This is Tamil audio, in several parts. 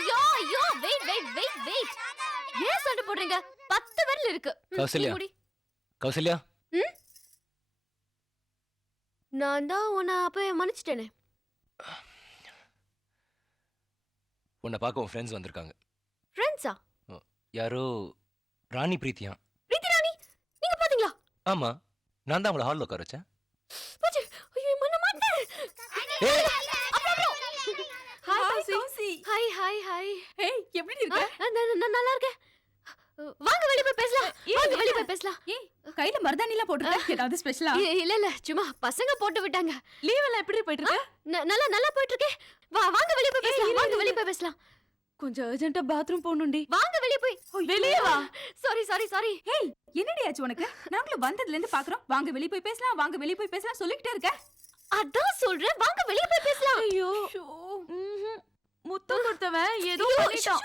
ஐயோ ஐயோ வெயிட் வெயிட் வெயிட் வெயிட். ஏன் சண்டை போடுறீங்க? 10 விரல் இருக்கு. கௌசல்யா கௌசல்யா நான் தான் உன்னை அப்பவே மன்னிச்சிட்டேனே. உன்னை பார்க்க உன் ஃப்ரெண்ட்ஸ் வந்திருக்காங்க. ஃப்ரெண்ட்ஸா? யாரோ ராணி பிரீத்தியா. பிரீத்தி ராணி நீங்க பாத்தீங்களா? ஆமா, நான் தான் அவளை ஹாலில் உட்கார வச்சேன். போச்சு. ஐயோ மன்ன மாட்டேன். Hi Kousi. Hi hi hi. ஏய் எப்படி இருக்க? நான் நல்லா இருக்கேன். வாங்க வெளிய போய் பேசலாம். வாங்க வெளிய போய் பேசலாம். ஏய் கையில மருதாணிலாம் போட்டுருக்க. ஏதாவது ஸ்பெஷலா? இல்ல இல்ல சும்மா பசங்க போட்டு விட்டாங்க. லீவ் எல்லாம் எப்படி போயிட்டு இருக்கு? நல்லா நல்லா போயிட்டு இருக்கு. வாங்க வெளிய போய் பேசலாம். வாங்க வெளிய போய் பேசலாம். கொஞ்சம் அர்ஜென்ட்டா பாத்ரூம் போணும்டி. வாங்க வெளிய போய். வெளிய வா. Sorry sorry sorry. ஏய் என்னடி ஆச்சு உனக்கு? நாங்களும் வந்ததுல இருந்து பாக்குறோம். வாங்க வெளிய போய் பேசலாம். வாங்க வெளிய போய் பேசலாம் சொல்லிட்டே இருக்க. அதான் சொல்றேன். வாங்க வெளிய போய் பேசலாம். ஐயோ முத்தம் கொடுத்தவன் ஏதோ பண்ணிட்டான்.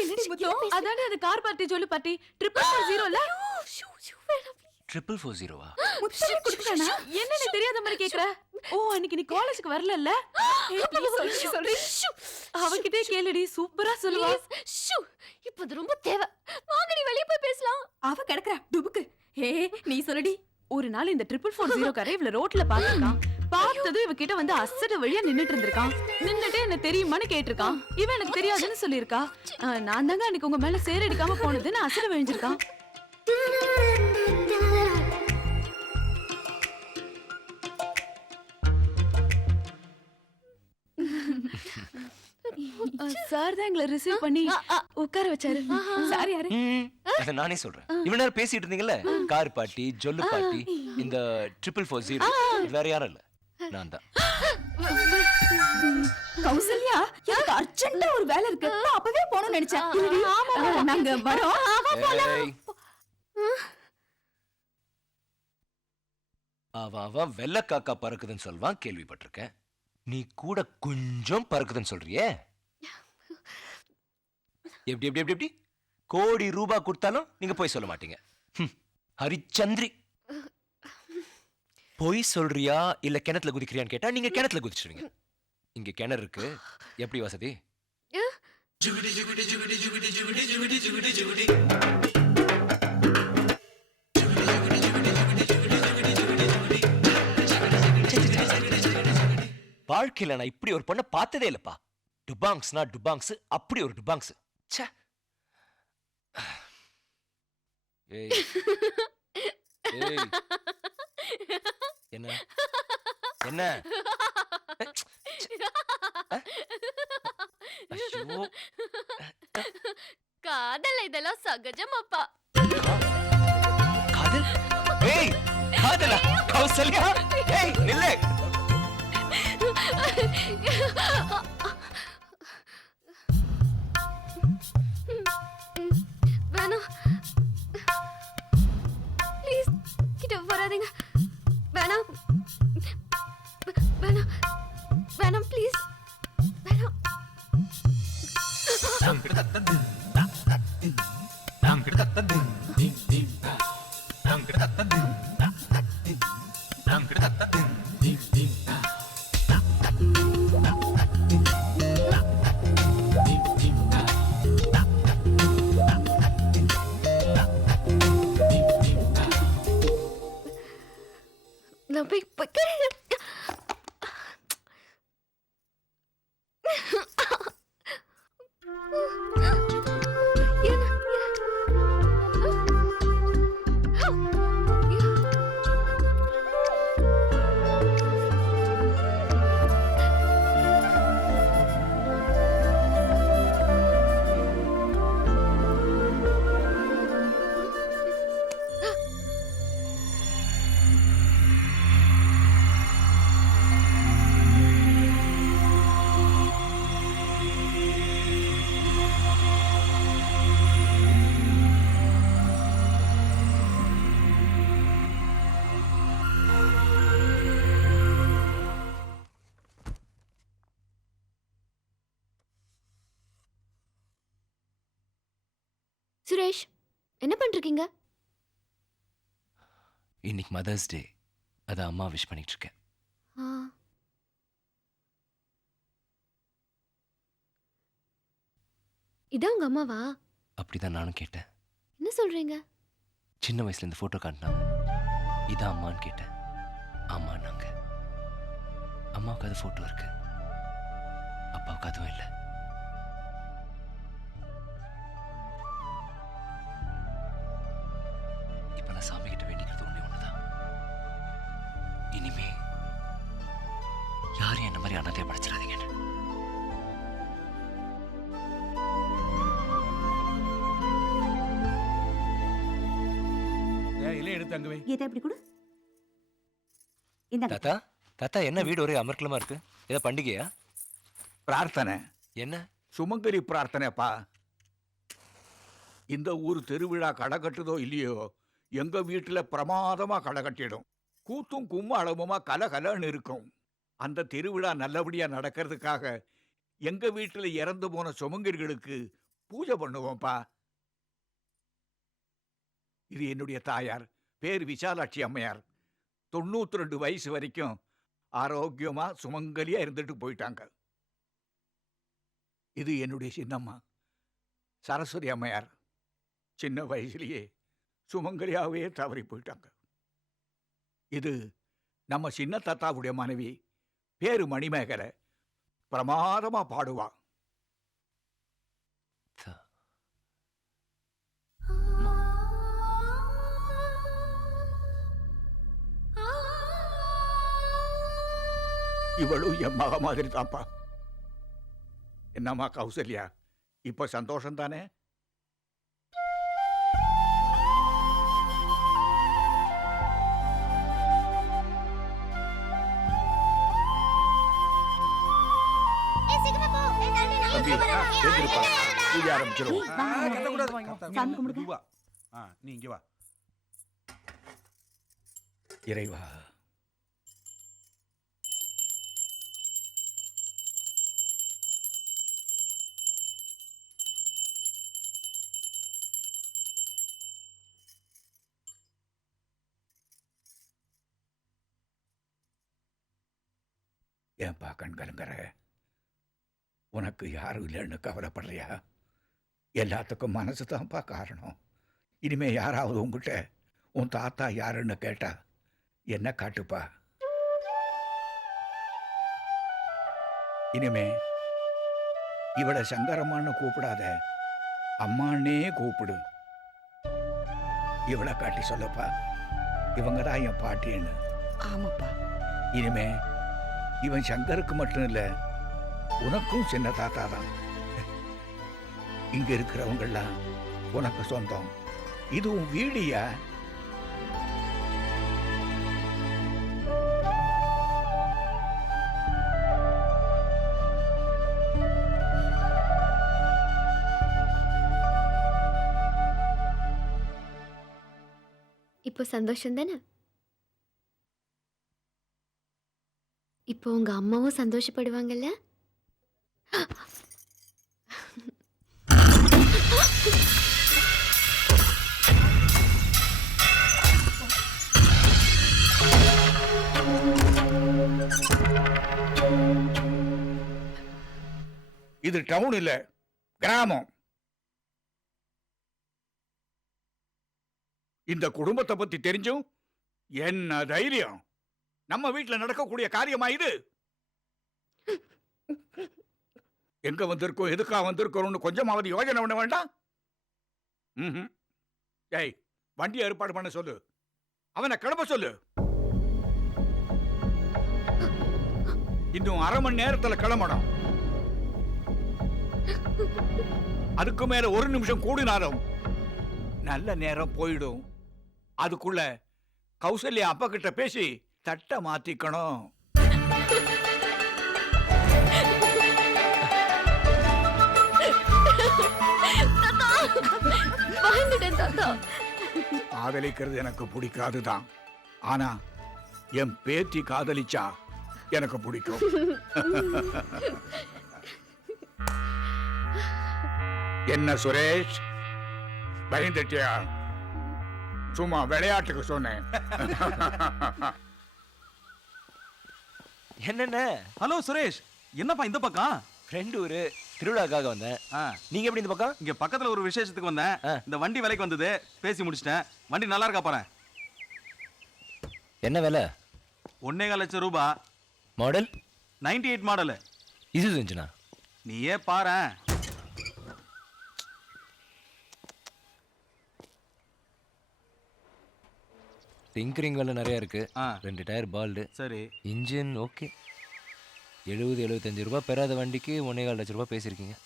என்னடி முத்தம்? அதானே அது கார் பார்ட்டி ஜொல்லு பார்ட்டி 000ல. 440வா? முத்தம் கொடுத்தானா? என்னன்னு தெரியாத மாதிரி கேக்குற? ஓ அன்னைக்கு நீ காலேஜுக்கு வரலல்ல? சொல்லு. அவகிட்டே கேளுடி, சூப்பரா சொல்லுவா. இப்போ அது ரொம்ப தேவை. வாங்கடி வெளிய போய் பேசலாம். அவ கிடக்குறா டுபுக்கு. நீ சொல்லுடி. ஒரு நாள் இந்த 440 காரை இவள ரோட்ல பாத்துட்டான். பார்த்ததும் இவ கிட்ட வந்து அசட வழியா நின்னுட்டு இருந்திருக்கான். நின்னுட்டே என்ன தெரியுமான்னு கேட்டிருக்கான். இவ எனக்கு தெரியாதுன்னு சொல்லியிருக்கா. நான் தாங்க அன்னைக்கு உங்க மேல சேர் அடிக்காம போனதுன்னு அசட விழிஞ்சிருக்கான். சார் தான் எங்களை ரிசீவ் பண்ணி உட்கார வச்சாரு. சார் யாரு? அத நானே சொல்றேன். இவ்வளவு நேரம் பேசிட்டு இருந்தீங்கல்ல, கார் பார்ட்டி ஜொல்லு பார்ட்டி, இந்த 440 வேற யாரும் இல்ல, நான் தான். கௌசல்யா எனக்கு அர்ஜென்ட்டா ஒரு வேலை இருக்கு. நான் அப்பவே போணும்னு நினைச்சேன். நாங்க வரோம். ஏய். அவன் வெள்ளை காக்கா பறக்குதுன்னு சொல்வான், கேள்விப்பட்டிருக்கேன். நீ கூட கொஞ்சம் பறக்குதுன்னு சொல்றியே. எப்படி எப்படி எப்படி எப்படி கோடி ரூபாய் கொடுத்தாலும் நீங்க போய் சொல்ல மாட்டீங்க. ஹரிச்சந்திரி போய் சொல்றியா இல்ல கிணத்துல குதிக்கிறியான்னு கேட்டா நீங்க கிணத்துல குதிச்சிருவீங்க. இங்க கிணறு இருக்கு, எப்படி வசதி? வாழ்க்கையில நான் இப்படி ஒரு பொண்ணை பார்த்ததே இல்லப்பா. டுபாங்ஸ்னா டுபாங்ஸ், அப்படி ஒரு டுபாங்ஸ். ஏய் ஏய் என்ன என்ன? ஐயோ, காதல் இதெல்லாம் சகஜமாப்பா. காதல்? ஏய் காதலா? கௌசல்யா ஏய் நில்லு. வேணாம் ப்ளீஸ் கிட்ட வராதீங்க. வேணாம் வேணாம் வேணாம் ப்ளீஸ் வேணாம். நான் போய் சுரேஷ் என்ன பண்றீங்க? இன்னைக்கு மதர்ஸ் டே, அத அம்மா விஷ் பண்ணிட்டு இருக்கேன். இதான் உங்க அம்மாவா? அப்படிதான் நானும் கேட்டேன். என்ன சொல்றீங்க? சின்ன வயசுல இந்த போட்டோ காட்டினாங்க. இதான் அம்மான்னு கேட்டேன். ஆமான்னாங்க. அம்மாவுக்கு அது போட்டோ இருக்கு, அப்பாவுக்கு அதுவும் இல்லை. இப்ப நான் சாமி கிட்ட வேண்டிக்கிறது ஒண்ணுதான். இனிமே யாரும் என்ன மாதிரி அனாதையா படைச்சிடாதீங்கன்னு. கீதா இப்படி கொடு. இந்தாங்க. தாத்தா, தாத்தா என்ன வீடு ஒரே அமர்க்கலமா இருக்கு? ஏதோ பண்டிகையா? பிரார்த்தனை. என்ன? சுமங்கலி பிரார்த்தனைப்பா. இந்த ஊர் திருவிழா களை கட்டுதோ இல்லையோ, எங்க வீட்டுல பிரமாதமா களை கட்டிடும். கூத்தும் கும்மாளமுமா கலகலன்னு இருக்கும். அந்த திருவிழா நல்லபடியா நடக்கிறதுக்காக எங்க வீட்டுல இறந்து போன சுமங்கலிகளுக்கு பூஜை பண்ணுவோம்ப்பா. இது என்னுடைய தாயார், பேர் விசாலாட்சி அம்மையார். 92 வயசு வரைக்கும் ஆரோக்கியமா சுமங்கலியா இருந்துட்டு போயிட்டாங்க. இது என்னுடைய சின்னம்மா சரஸ்வதி அம்மையார். சின்ன வயசுலயே சுமங்கலியாவே தவறி போயிட்டாங்க. இது நம்ம சின்ன தாத்தாவுடைய மனைவி, பேரு மணிமேகலை. பிரமாதமா பாடுவா. இவளும் என் மக மாதிரி தான்ப்பா. என்னம்மா கௌசல்யா, இப்ப சந்தோஷம் தானே? தம்பி, எந்திரிப்பா. பூஜை ஆரம்பிச்சிருவோம். சாமி கும்பிடுங்க. நீ இங்க வா. இறைவா, ஏன்பா கண்கலங்கற? உனக்கு யாரும் இல்லைன்னு கவலைப்படுறியா? எல்லாத்துக்கும் மனசு தான்ப்பா காரணம். இனிமே யாராவது உங்ககிட்ட உன் தாத்தா யாருன்னு கேட்டா என்ன காட்டுப்பா. இனிமே இவளை சங்கரம்மான்னு கூப்பிடாத, அம்மானே கூப்பிடு. இவளை காட்டி சொல்லப்பா, இவங்க தான் என் பாட்டின்னு. ஆமாப்பா. இனிமே இவன் சங்கருக்கு மட்டும் இல்ல, உனக்கும் சின்ன தாத்தா தான். இங்க இருக்கிறவங்கெல்லாம் உனக்கு சொந்தம். இது உன் வீடியா? இப்போ சந்தோஷம் தானே? இப்போ உங்க அம்மாவும் சந்தோஷப்படுவாங்கல்ல? இது டவுன் இல்ல, கிராமம். இந்த குடும்பத்தை பத்தி தெரிஞ்சும் என்ன தைரியம்? நம்ம வீட்டுல நடக்கக்கூடிய காரியமா இது? எங்க வந்திருக்கோம், எதுக்கா வந்திருக்கோம்னு கொஞ்சமாவது யோசனை பண்ண வேண்டாம்? ஏய், வண்டி ஏற்பாடு பண்ண சொல்லு, அவனை கிளம்ப சொல்லு. இன்னும் அரை மணி நேரத்துல கிளம்பணும். அதுக்கு மேல ஒரு நிமிஷம் கூடினாலும் நல்ல நேரம் போயிடும். அதுக்குள்ள கௌசல்யா அப்பா கிட்ட பேசி தட்டை மாத்திக்கணும். காதலிக்கிறது எனக்கு பிடிக்காதுதான், ஆனா என் பேத்தி காதலிச்சா எனக்கு பிடிக்கும். என்ன சுரேஷ், பயந்துட்டியா? சும்மா விளையாட்டுக்கு சொன்னேன். என்னென்ன? ஹலோ சுரேஷ், என்னப்பா இந்த பக்கம்? ஃப்ரெண்டு ஒரு திருவிழாக்காக வந்தேன். ஆ, நீங்க எப்படி இந்த பக்கம்? இங்க பக்கத்துல ஒரு விசேஷத்துக்கு வந்தேன். ஆ. இந்த வண்டி விலைக்கு வந்தது, பேசி முடிச்சிட்டேன். வண்டி நல்லா இருக்கா பாறேன். என்ன விலை? 1.25 லட்சம் ரூபாய். மாடல்? 98 மாடலு. இது செஞ்சுனா? நீயே பாரேன். டிங்கரிங் வேலை நிறைய இருக்கு. ஆ, 2 டயர் பால்டு. சரி. Engine okay. 70-75 ரூபாய் பெறாத வண்டிக்கு 1.25 லட்சம் ரூபாய் பேசியிருக்கீங்க.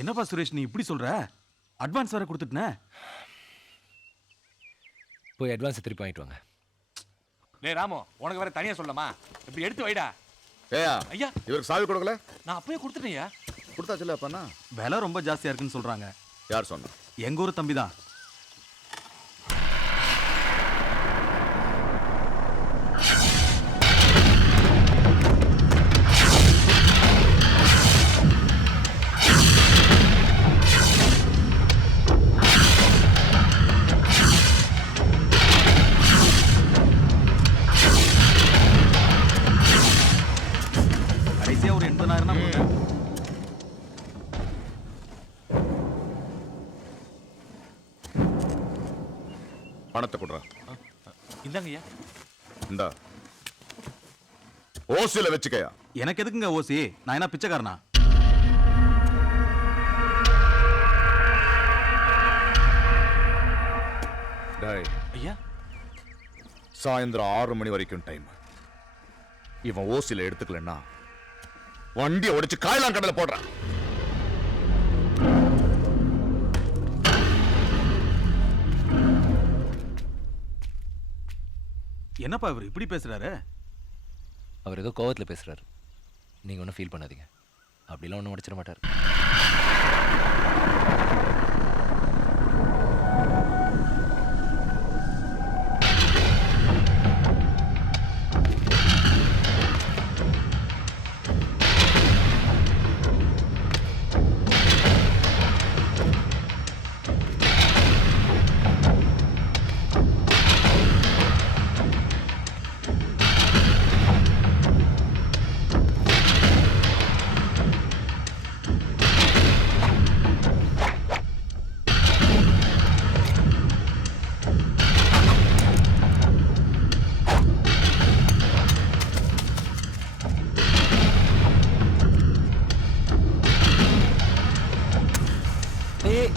என்னப்பா சுரேஷ் நீ இப்படி சொல்ற? அட்வான்ஸ் வேற கொடுத்துட்டனே. போய் அட்வான்ஸ் திருப்பி வாங்கிட்டு வாங்க. டேய் ராமு, உனக்கு வேற தனியா சொல்லமா? இப்படி எடுத்து வைடா. ஏயா ஐயா, இவருக்கு சாவி கொடுக்கல? நான் அப்பவே கொடுத்துட்டேன்யா. கொடுத்தாச்சுல அப்பனா? விலை ரொம்ப ஜாஸ்தியா இருக்குன்னு சொல்றாங்க. யார் சொன்னா? எங்க ஊர் தம்பி தான். கடைசியா ஒரு 80,000 தான் கொடுத்தேன். பணத்தை கொடுறா. இந்தாங்கய்யா. இந்தா ஓசில வச்சுக்கயா. எனக்கு எதுக்குங்க ஓசி? நான் என்ன பிச்சைக்காரனா? டேய், ஐயா, சாயந்தரம் 6 மணி வரைக்கும் டைம். இவன் ஓசில எடுத்துக்கலன்னா வண்டியை உடைச்சு காயலாம் கடல போடுறான். என்னப்பா இவர் இப்படி பேசுறாரு? அவர் ஏதோ கோவத்தில் பேசுறாரு. நீங்க ஒன்றும் ஃபீல் பண்ணாதீங்க. அப்படிலாம் ஒன்றும் உடைச்சிட மாட்டார். ஏய்,